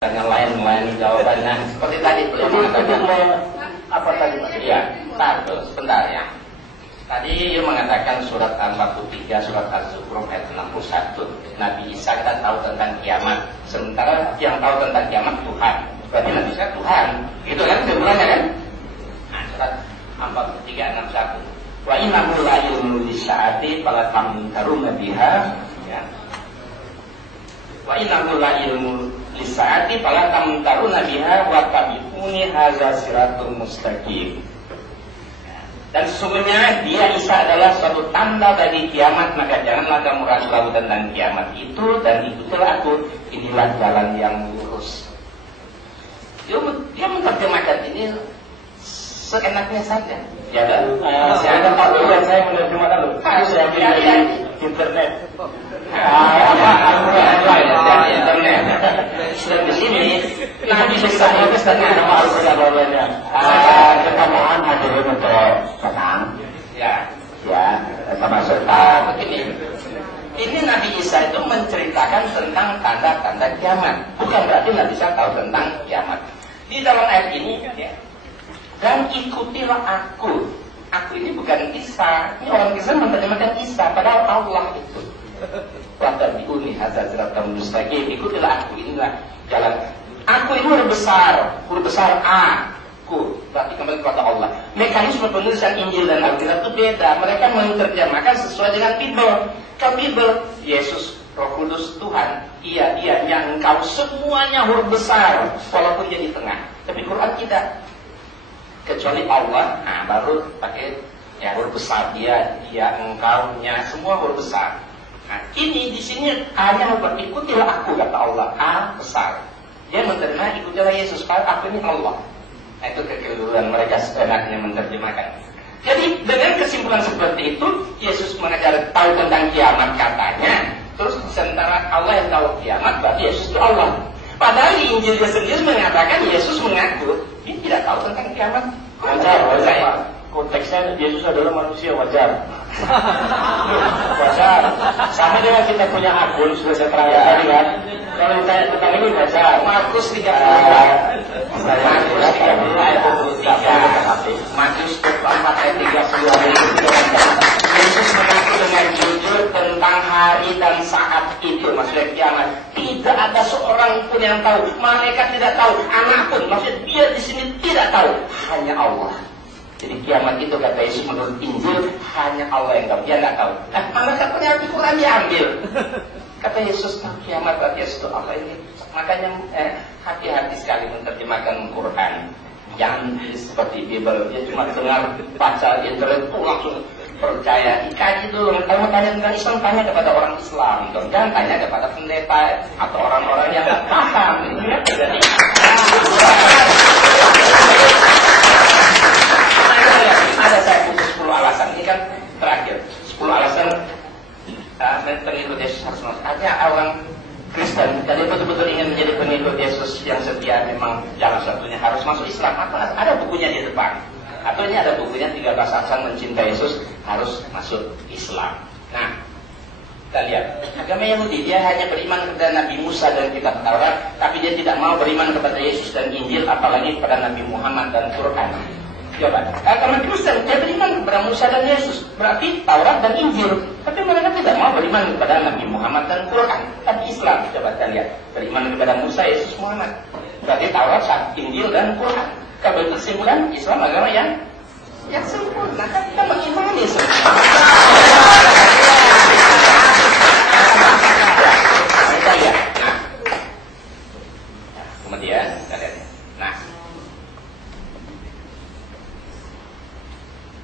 yang lain melayani jawabannya seperti tadi beliau mengatakan apa tadi Pak? Iya, sebentar ya. Tadi dia mengatakan surat Al-43, surat Az-Zukhruf ayat 61. Nabi Isa kita tahu tentang kiamat, sementara yang tahu tentang kiamat Tuhan. Berarti Nabi Isa Tuhan, gitu kan sebenarnya kan? Nah, surat 43 61. Wa innahu la yumul lisaati fala tamtaruna biha, ya. Wa innahu la ilmu lisaati fala tamtaruna biha wa tabi'uni hadza siratul mustaqim. Dan sesungguhnya dia Isa adalah suatu tanda bagi kiamat, maka janganlah kamu ragu-ragu tentang kiamat itu dan ikutilah aku, inilah jalan yang lurus. Dia menerjemahkan ini seenaknya saja. Ya kan? Saya ada Pak yang saya menerjemahkan loh. Saya dari internet. Internet. Dan di sini Nabi bisa menjelaskan nama Al-Qur'annya. Kesamaan hadirin untuk tenang. Ya, Termasuk begini. Ini Nabi Isa itu menceritakan tentang tanda-tanda kiamat. Bukan berarti Nabi Isa tahu tentang kiamat. Di dalam ayat ini, ya, dan ikutilah aku. Aku ini bukan Isa. Ini orang Kristen menerjemahkan Isa, padahal Allah itu. Wattabi'uni hadza siratal mustaqim. Ikutilah aku, inilah jalan. Aku ini huruf besar aku. Berarti kembali kepada Allah. Mekanisme penulisan Injil dan Alkitab itu beda. Mereka menerjemahkan sesuai dengan Bible. Kalau Bible, Yesus, Roh Kudus, Tuhan, iya yang engkau semuanya huruf besar, walaupun dia di tengah. Tapi Quran tidak. Kecuali Allah, nah baru pakai ya huruf besar, dia engkau-nya semua huruf besar. Nah ini di sini hanya ikutilah aku kata Allah, A besar. Dia menerima ikutilah Yesus, aku ini Allah. Nah itu kekeliruan mereka sebenarnya menerjemahkan. Jadi dengan kesimpulan seperti itu, Yesus mengajar tahu tentang kiamat katanya, terus sementara Allah yang tahu kiamat, berarti Yesus itu Allah. Padahal di Injilnya sendiri mengatakan Yesus mengaku dia tidak tahu tentang kiamat. wajar. Konteksnya Yesus adalah manusia, wajar. Wajar. Sama dengan kita punya akun, sudah saya terangkan tadi kan. Kalau ditanya tentang ini wajar. Markus 30 ayat 23, Matius 24 ayat 32. Yesus mengaku dengan jujur tentang hari dan saat itu, maksudnya kiamat. Tidak ada seorang pun yang tahu, malaikat tidak tahu, anak pun, maksudnya dia di sini tidak tahu, hanya Allah. Jadi kiamat itu kata Yesus menurut Injil hanya Allah yang tahu, dia nggak tahu. Nah, malaikat punya Al-Quran diambil. Kata Yesus, kiamat berarti Yesus itu Allah ini. Makanya hati-hati sekali menerjemahkan Quran. Jangan seperti Bible, dia cuma dengar baca internet itu langsung percaya. Dikaji dulu, kalau tanya tentang Islam, tanya kepada orang Islam, jangan tanya kepada pendeta atau orang-orang yang paham. Ada saya buku 10 alasan, ini kan terakhir 10 alasan pengikut Yesus harus masuk. Artinya orang Kristen, jadi betul-betul ingin menjadi pengikut Yesus yang setia, memang jalan satunya harus masuk Islam. Ada bukunya di depan. Atau ini ada bukunya 13 alasan mencintai Yesus harus masuk Islam. Nah, kita lihat agama Yahudi, dia hanya beriman kepada Nabi Musa dan kitab Taurat, tapi dia tidak mau beriman kepada Yesus dan Injil, apalagi kepada Nabi Muhammad dan Quran. Coba, agama Kristen dia beriman kepada Musa dan Yesus, berarti Taurat dan Injil, tapi mereka tidak mau beriman kepada Nabi Muhammad dan Quran. Tapi Islam, coba kita lihat, beriman kepada Musa, Yesus, Muhammad, berarti Taurat, Injil dan Quran. Kalau kesimpulan Islam agama yang sempurna, kan kita mengimani semua. Kita lihat. Nah, kemudian kita lihat. Nah,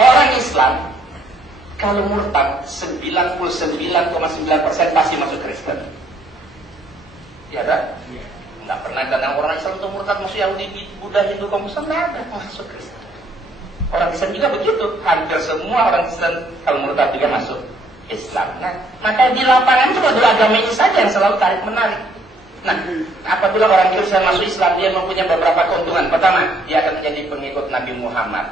orang Islam kalau murtad 99,9% pasti masuk Kristen. Ya kan? Nggak pernah kadang orang Islam itu murtad masuk Yahudi, Buddha, Hindu, Komunis, nggak ada masuk Kristen. Orang Kristen juga begitu, hampir semua orang Kristen kalau murtad juga masuk Islam. Nah, maka di lapangan cuma dua agama ini saja yang selalu tarik menarik. Nah, apabila orang Kristen masuk Islam, dia mempunyai beberapa keuntungan. Pertama, dia akan menjadi pengikut Nabi Muhammad.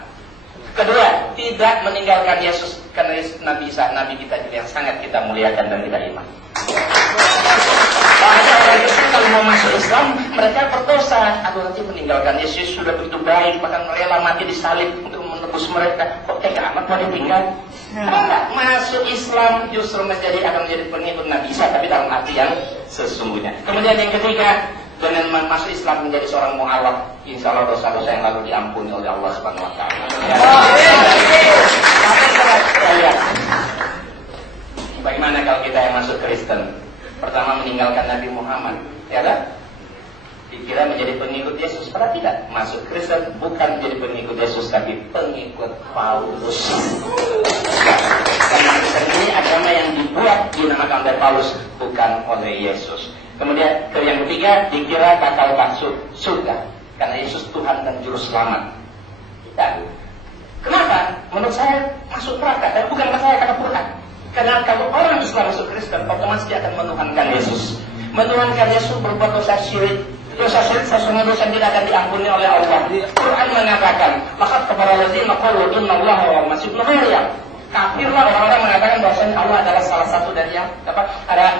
Kedua, tidak meninggalkan Yesus, karena Nabi Isa, Nabi kita juga yang sangat kita muliakan dan kita iman. Orang Kristen kalau mau masuk Islam, mereka saja meninggalkan Yesus, sudah begitu baik, bahkan rela mati disalib untuk menebus mereka. Kok tega amat mau ditinggal? Karena masuk Islam justru akan menjadi pengikut Nabi Isa, tapi dalam arti yang sesungguhnya. Kemudian yang ketiga, dengan masuk Islam menjadi seorang mu'alaf, insya Allah dosa-dosa yang lalu diampuni oleh Allah Subhanahu Wa Taala. Bagaimana kalau kita yang masuk Kristen? Pertama meninggalkan Nabi Muhammad, ya kan? Dikira menjadi pengikut Yesus, padahal tidak. Masuk Kristen bukan menjadi pengikut Yesus, tapi pengikut Paulus. Karena Kristen ini agama yang dibuat dinamakan oleh Paulus, bukan oleh Yesus. Kemudian yang ketiga, dikira bakal masuk surga karena Yesus Tuhan dan Juru Selamat. Dan kenapa? Menurut saya masuk neraka, dan bukan saya kata Tuhan. Karena kalau orang Islam masuk Kristen, otomatis dia akan menuhankan Yesus. Menuhankan Yesus berbuat dosa syirik. Dosa syirik sesungguhnya dosa tidak akan diampuni oleh Allah. Quran mengatakan, "Laqad kafara alladziina qalu innallaha wal masih ibnu Maryam." Kafirlah orang-orang mengatakan bahwasanya Allah adalah salah satu dari yang ada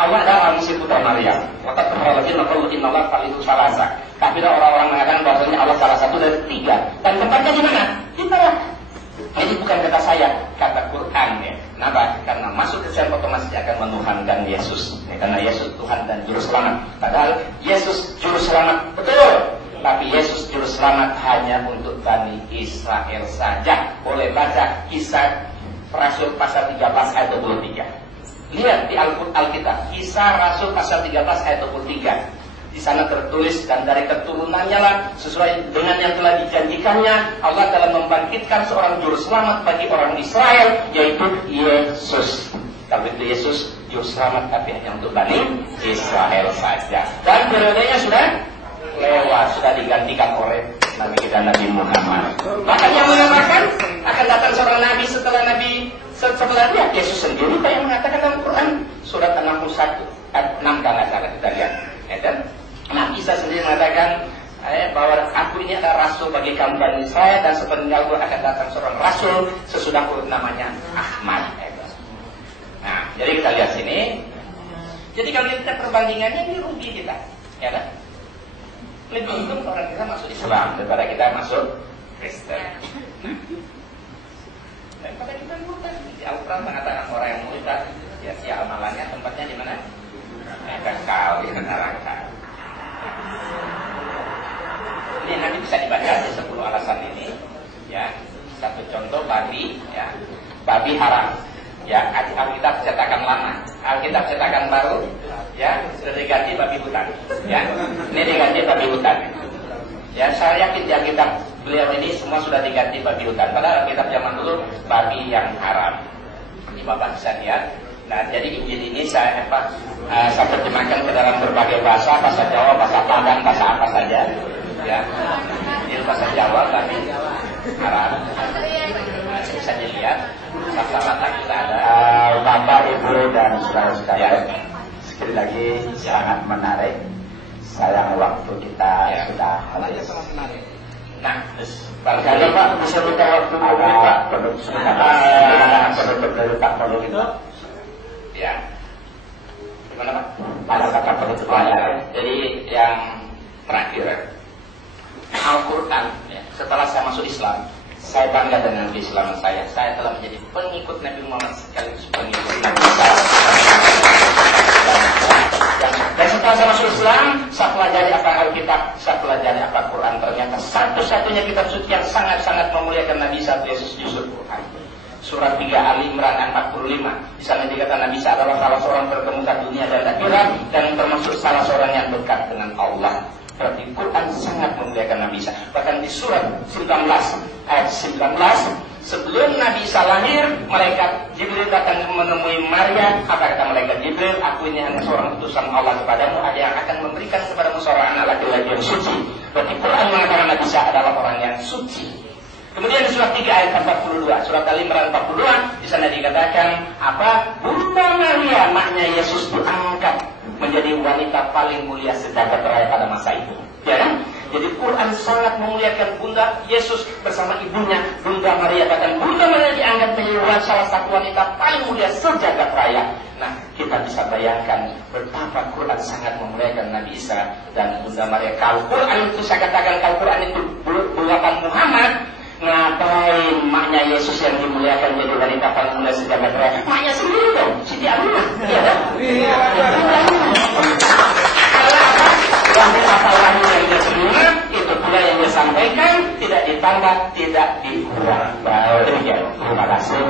Allah adalah Al-Masih putra Maryam. Laqad kafara alladziina qalu innallaha thalithu thalatsa. Kafirlah orang-orang mengatakan bahwasanya Allah salah satu dari tiga. Dan tempatnya di mana? Di neraka. Ini bukan kata saya, kata Quran ya. Kenapa? Karena masuk ke Islam otomatis akan menuhankan Yesus. Ya, karena Yesus Tuhan dan Juru Selamat. Padahal Yesus Juru Selamat betul, tapi Yesus Juru Selamat hanya untuk Bani Israel saja. Boleh baca Kisah Rasul pasal 13 ayat 23. Lihat di Alkitab, Kisah Rasul pasal 13 ayat 23. Di sana tertulis, dan dari keturunannya lah sesuai dengan yang telah dijanjikannya, Allah telah membangkitkan seorang juru selamat bagi orang Israel, yaitu Yesus. Kalau itu Yesus juru selamat, tapi hanya untuk Bani Israel saja. Dan periodenya sudah lewat, sudah digantikan oleh Nabi kita Nabi Muhammad. Makanya mengatakan akan datang seorang Nabi setelah dia, Yesus sendiri yang mengatakan dalam Quran surat 61 ayat 6 kalau salah kita lihat. Ya, dan Nabi Isa sendiri mengatakan bahwa aku ini adalah rasul bagi kaum Bani Israel, dan sepeninggalku akan datang seorang rasul sesudahku namanya Ahmad. Nah, jadi kita lihat sini. Jadi kalau kita perbandingannya, ini rugi kita, ya kan? Lebih untung orang kita masuk Islam daripada kita masuk Kristen. Daripada kita murtad. Di Al-Quran mengatakan orang yang murtad, ya si amalannya tempatnya di mana? Kekal di neraka. Ini nanti bisa dibaca di 10 alasan ini. Ya, satu contoh babi, ya, babi haram. Ya, Alkitab cetakan lama, Alkitab cetakan baru, ya, sudah diganti babi hutan. Ya, ini diganti babi hutan. Ya, saya yakin di Alkitab beliau ini semua sudah diganti babi hutan. Padahal Alkitab zaman dulu babi yang haram. Ini Bapak bisa lihat. Nah, jadi Injil ini saya terjemahkan ke dalam berbagai bahasa Jawa, bahasa Padang, bahasa apa saja. Ya, Injil bahasa Jawa, tapi Arab. Nah, bisa dilihat bahasa kita ada. Bapak, Ibu, dan saudara-saudara, sekali lagi sangat menarik. Sayang waktu kita sudah habis. Nah, barangkali Pak bisa minta waktu Pak penutup dari Pak Polo itu. Ya, gimana Pak? Ada kata penutupannya. Jadi yang terakhir, Al-Quran. Ya, setelah saya masuk Islam, saya bangga dengan keislaman saya. Saya telah menjadi pengikut Nabi Muhammad sekaligus pengikut Nabi Muhammad. Dan setelah saya masuk Islam, saya pelajari apa Alkitab, saya pelajari apa Quran. Ternyata satu-satunya kitab suci yang sangat-sangat memuliakan Nabi Isa, Yesus justru Quran. Surat 3 Ali Imran 45. Di sana dikatakan Nabi Isa adalah salah seorang berkemuka dunia dan akhirat, dan termasuk salah seorang yang dekat dengan Allah. Berarti Quran sangat memuliakan Nabi Isa. Bahkan di surat 19 ayat 19, sebelum Nabi Isa lahir, malaikat Jibril datang menemui Maria. Apa kata malaikat Jibril? Aku ini hanya seorang utusan Allah kepadamu, ada yang akan memberikan kepadamu seorang anak laki-laki yang suci. Berarti Quran mengatakan Nabi Isa adalah orang yang suci. Kemudian di surat 3 ayat 42, surat Al-Imran 42, di sana dikatakan apa? Bunda Maria, maknya Yesus, diangkat menjadi wanita paling mulia sejagat raya pada masa itu. Ya kan? Jadi Quran sangat memuliakan Bunda Yesus bersama ibunya Bunda Maria, bahkan Bunda Maria diangkat menjadi salah satu wanita paling mulia sejagat raya. Nah, kita bisa bayangkan betapa Quran sangat memuliakan Nabi Isa dan Bunda Maria. Kalau Quran itu saya katakan, kalau Quran itu buatan Muhammad, ngapain maknya Yesus yang dimuliakan jadi wanita paling mulia sejagat raya? Maknya sendiri dong, Siti Aminah. Iya kan? Wahyu-wahyu semua itu pula yang disampaikan, tidak ditambah, tidak dikurang. Demikian. Terima kasih.